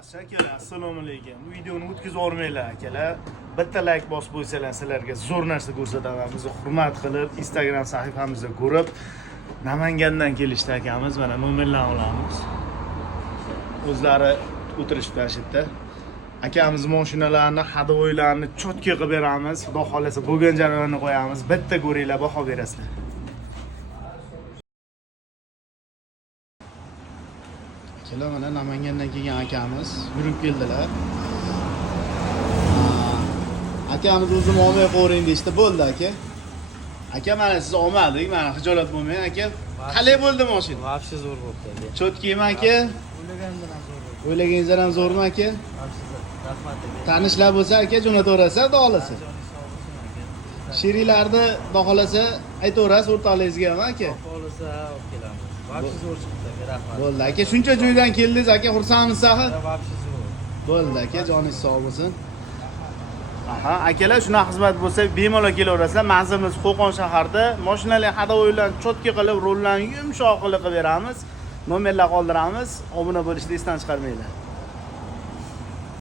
Yaxshi akalar, assalomu alaykum. Bu videoni o'tkazib o'rmanglar akalar. Bitta like bosib qo'ysalar sizlarga zo'r narsa ko'rsataman. Bizni hurmat qilib, Instagram sahifamizda ko'rib, Namangandan kelishdi akamiz. Mana nomerlarni olamiz. O'zlari o'tirishibdi ashitda. Akamiz mashinalarni, hadovoylarni cho'tka qilib beramiz. Xudo xolasa bo'lgan jarayonni qo'yamiz. Bitta ko'ringlar, baho berasizlar. Akalar mana Namangandan kelgan akamiz yurib keldilar. Akamiz o'zim olmay qo'ying deydi. Bo'ldi aka. Aka mana siz olmadik, mana xijolat bo'lmang aka. Qalay bo'ldi mashina? Вообще zo'r bo'ldi. Cho'tkimi aka? O'ylagandan ham zo'r bo'ldi. O'ylagingizdan ham zo'rmi aka? Rahmat aka. Tanishlar bo'lsa aka jo'nataverasiz, xudo xolasa. Sherilarni xudo xolasa aytaverasiz o'rtalaringizga ham aka. Xohlasa olib kelamiz. Вообще zo'r chiqdi aka, rahmat. Bo'ldi aka, shuncha joydan keldingiz aka, xursandmiz axir. Вообще zo'r. Bo'ldi aka, joningiz sog' bo'lsin. Aha, akalar shunaqa xizmat bo'lsa bemalol kelaverasizlar. Manzilimiz Qo'qon shaharda. Mashinalar hadovoylarni cho'tka qilib, rollarni yumshoq qilib beramiz. Nomerlar qoldiramiz. Obuna bo'lishni esdan chiqarmanglar.